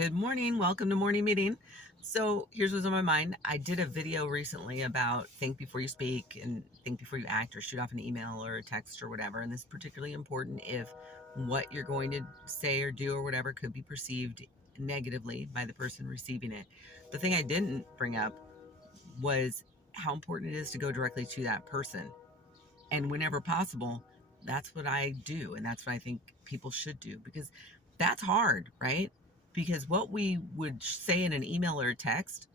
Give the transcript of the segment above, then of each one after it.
Good morning. Welcome to morning meeting. So here's what's on my mind. I did a video recently about think before you speak and think before you act, or shoot off an email or a text or whatever. And this is particularly important if what you're going to say or do or whatever could be perceived negatively by the person receiving it. The thing I didn't bring up was how important it is to go directly to that person. And whenever possible, that's what I do. And that's what I think people should do, because that's hard, right? Because what we would say in an email or a text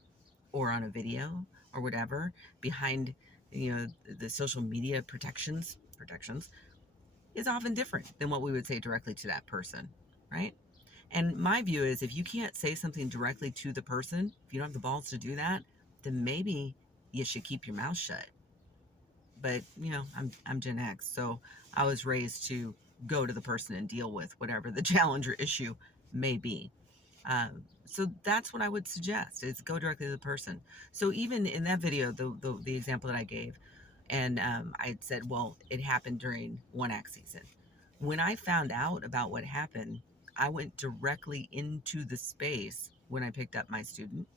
or on a video or whatever behind, the social media protections is often different than what we would say directly to that person, right? And my view is if you can't say something directly to the person, if you don't have the balls to do that, then maybe you should keep your mouth shut. But I'm Gen X, so I was raised to go to the person and deal with whatever the challenge or issue may be. So that's what I would suggest, is go directly to the person. So even in that video, the example that I gave, and I said, well, it happened during 1-act season. When I found out about what happened, I went directly into the space when I picked up my student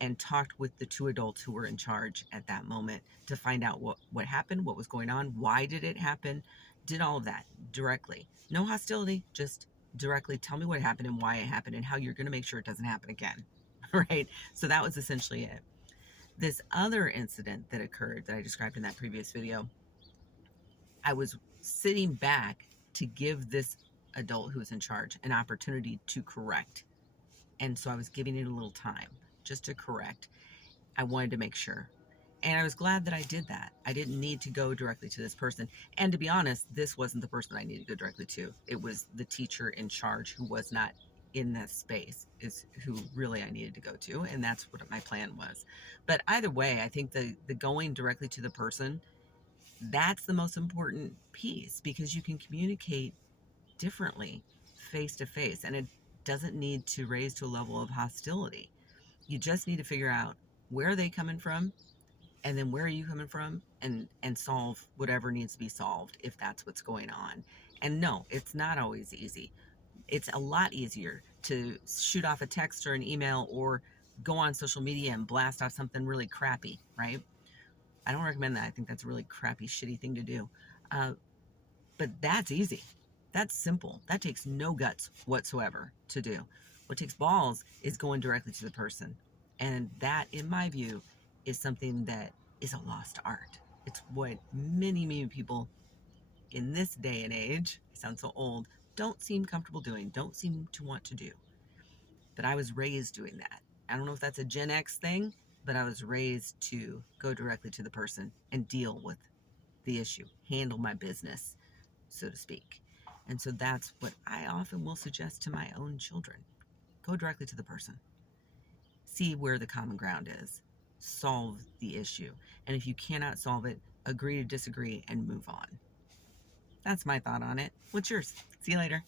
and talked with the two adults who were in charge at that moment to find out what happened, what was going on, why did it happen, did all of that directly. No hostility, just directly tell me what happened and why it happened and how you're going to make sure it doesn't happen again. Right? So that was essentially it. This other incident that occurred that I described in that previous video, I was sitting back to give this adult who was in charge an opportunity to correct. And so I was giving it a little time just to correct. I wanted to make sure. And I was glad that I did that. I didn't need to go directly to this person. And to be honest, this wasn't the person I needed to go directly to. It was the teacher in charge who was not in that space, is who really I needed to go to. And that's what my plan was. But either way, I think the going directly to the person, that's the most important piece, because you can communicate differently face to face. And it doesn't need to raise to a level of hostility. You just need to figure out where are they coming from, and then where are you coming from, and solve whatever needs to be solved if that's what's going on. And no, it's not always easy. It's a lot easier to shoot off a text or an email or go on social media and blast off something really crappy, right? I don't recommend that. I think that's a really crappy, shitty thing to do. But that's easy. That's simple. That takes no guts whatsoever to do. What takes balls is going directly to the person. And that, in my view, is something that is a lost art. It's what many, many people in this day and age, I sound so old, don't seem comfortable doing, don't seem to want to do. But I was raised doing that. I don't know if that's a Gen X thing, but I was raised to go directly to the person and deal with the issue, handle my business, so to speak. And so that's what I often will suggest to my own children. Go directly to the person. See where the common ground is. Solve the issue. And if you cannot solve it, agree to disagree and move on. That's my thought on it. What's yours? See you later.